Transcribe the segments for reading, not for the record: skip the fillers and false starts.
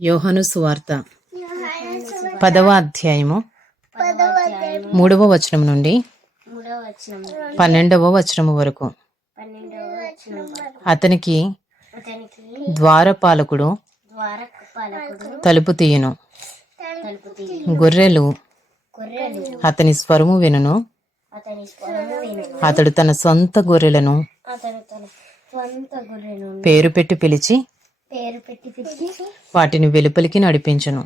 యోహాను సువార్త 10వ అధ్యాయము 3వ వచనం నుండి 12వ వచనము వరకు. అతనికి ద్వారపాలకుడు తలుపు తీయును. గొర్రెలు అతని స్వరము వినును. అతడు తన సొంత గొర్రెలను పేరు పెట్టి పిలిచి వాటిని వెలుపలికి నడిపించును.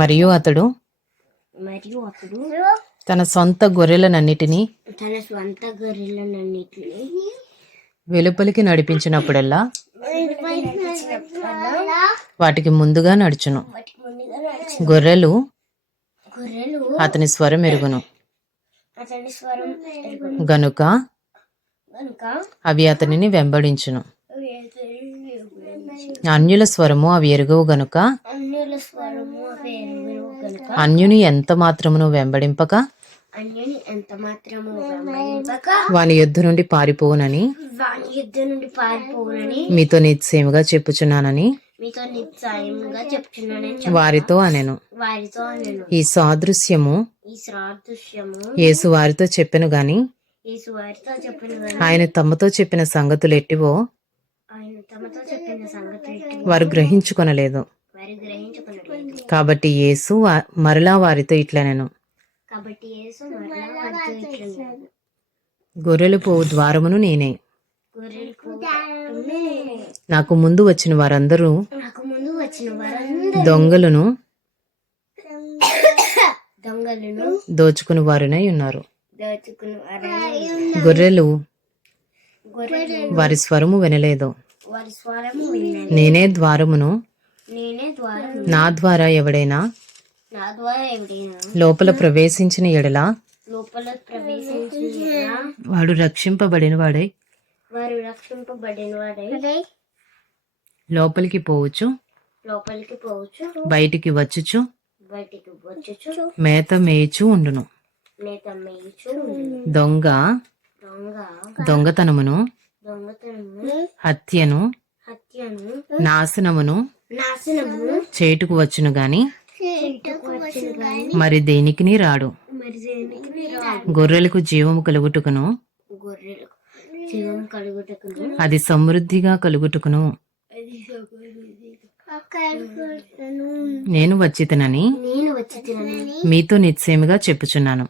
మరియు అతడు తన సొంత గొర్రెలనన్నిటినీ వెలుపలికి నడిపించినప్పుడల్లా వాటికి ముందుగా నడుచును. గొర్రెలు అతని స్వరం ఎరుగును గనుక అవి అతనిని వెంబడించును. అన్యుల స్వరము అవి ఎరుగవు గనుక అన్యుని ఎంత మాత్రమును వెంబడింపక వాని యుద్ధ నుండి పారిపోవునని మీతో నిశ్చయముగా చెప్పుచున్నానని వారితో అనెను. ఈ సాదృశ్యము యేసు వారితో చెప్పెను గాని ఆయన తమతో చెప్పిన సంగతులు ఎట్టివో వారు గ్రహించుకొనలేదు. కాబట్టి యేసు మరలా వారితో ఇట్లనెను, గొర్రెలు పోవు ద్వారమును నేనే. నాకు ముందు వచ్చిన వారందరూ దొంగలను దోచుకుని వారునై ఉన్నారు. గొర్రెలు వారి స్వరము వినలేదు. నేనే ద్వారమును. నా ద్వారా ఎవడైనా లోపల ప్రవేశించిన ఎడల వాడు రక్షింపబడిన వాడై లోపలికి పోవచ్చు, బయటికి వచ్చుచు మేత మేయుచు ఉండును. దొంగ దొంగతనమును, హత్యను, నాశనమును చేటుకు వచ్చును గాని మరి దేనికిని రాడు. గొర్రెలకు జీవము కలుగుటకును అది సమృద్ధిగా కలుగుటకును నేను వచ్చితనని మీతో నిశ్చయముగా చెప్పుచున్నాను.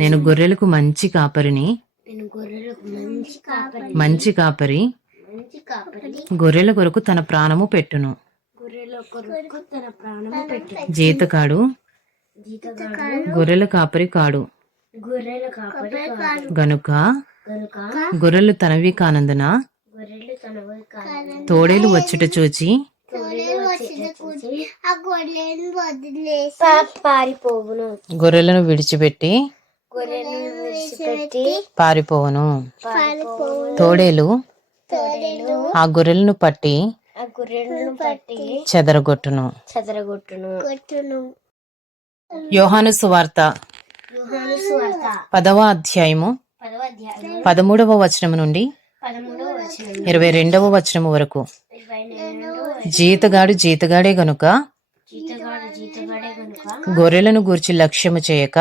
నేను గొర్రెలకు మంచి కాపరిని. మంచి కాపరి గొర్రెల కొరకు తన ప్రాణము పెట్టును. జీతగాడు గొర్రెల కాపరి కాడు. గనుక గొర్రెలు తనవి కానందున తోడేలు వచ్చుట చూచి గొర్రెలను విడిచిపెట్టి పారిపోవును. తోడేలు ఆ గొర్రెలను పట్టి చెదరగొట్టును. యోహాను సువార్త 10వ అధ్యాయము 13వ వచనము నుండి 22వ వచనము వరకు. జీతగాడే గనుక గొర్రెలను గూర్చి లక్ష్యము చేయక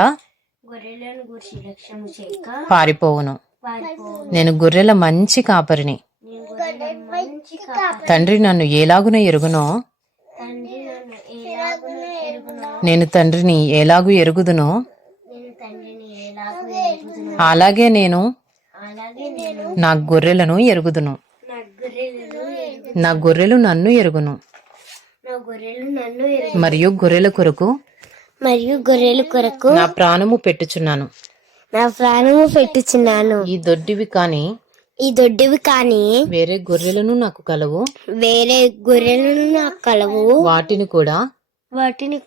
పారిపోవును. నేను గొర్రెల మంచి కాపరిని. తండ్రి నన్ను ఎలాగున ఎరుగునో నేను తండ్రిని ఎలాగు ఎరుగుదునో అలాగే నేను నా గొర్రెలను ఎరుగుదును. నా గొర్రెలు నన్ను ఎరుగును. మరియు గొర్రెల కొరకు నా ప్రాణము పెట్టుచున్నాను. ఈ దొడ్డివి కాని వేరే గొర్రెలను నాకు కలవు. వాటిని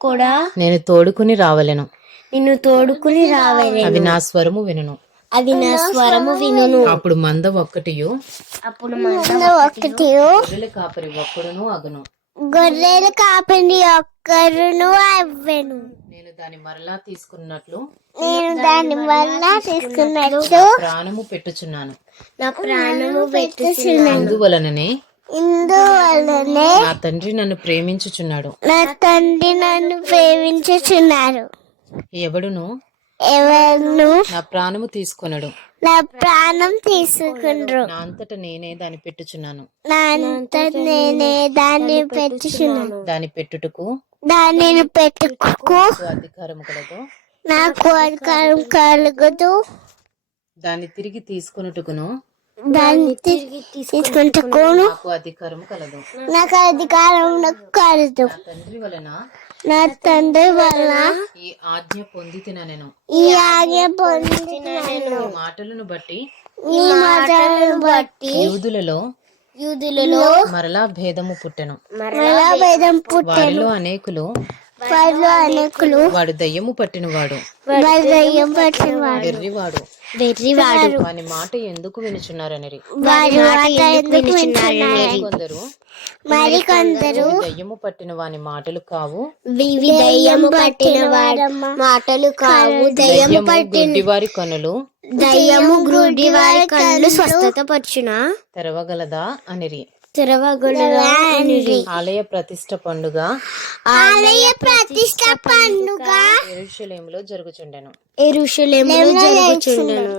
కూడా నేను తోడుకుని రావలెను. అవి నా స్వరము వినును. అప్పుడు మంద ఒక్కటియు గొర్రెల కాపరి ఒక్కడును అగును. నేను దాని మరలా తీసుకున్నట్లు ప్రాణము పెట్టుచున్నాను. అందువలననే ఇందువలనే నా తండ్రి నన్ను ప్రేమించుచున్నాడు. నా తండ్రి నన్ను ప్రేమించుచున్నారు. ఎవడును ఎవరు నా ప్రాణము తీసుకొనడు. నా ప్రాణం తీసుకుండ్రు. నా అంతట నేనే దాన్ని పెట్టుచున్నాను. నా అంత నేనే దాన్ని పెట్టుచున్నాను. దాని పెట్టుటకు దానిని పెట్టుకు నాకు అధికారము కలదు. నాకు అధికారం కలుగుతూ దాన్ని తిరిగి తీసుకొనుటకును దాన్ని తిరిగి తీసుకుంటుకోను నాకు అధికారము కలదు. నాకు అధికారం కలదు. నా తండ్రి వలన నా తండ్రి వల్ల ఈ ఆజ్ఞ పొందితిన నేను. ఈ ఆజ్ఞ పొందిన నేను. ఈ మాటలను బట్టి ఈ మాటలను బట్టి యూదులలో మరలా భేదము పుట్టెను. మరలా భేదం పుట్టెను. వారిలో అనేకులు వారిలో అనేకులు వాడు దయ్యము పట్టినవాడు, వారి దయ్యం పట్టినవాడు, వెర్రివాడు వాని మాట ఎందుకు వినుచున్నారనిరి. వారి మాట ఎందుకు వింటున్నారు? కొందరు మరికొందరు దయ్యము పట్టిన వాని మాటలు కావు, దయ్యము పట్టిన వారి మాటలు కావు. దయ్యము గుడ్డివారి కనులు దయ్యము గ్రుడ్డి వారి కళ్ళు స్వస్థత పరచున తెరవగలదా అనిరి. ఆలయ ప్రతిష్ఠ పండుగ పండుగ యెరూషలేములో జరుగుచుండెను. యెరూషలేములో జరుగుచుండెను.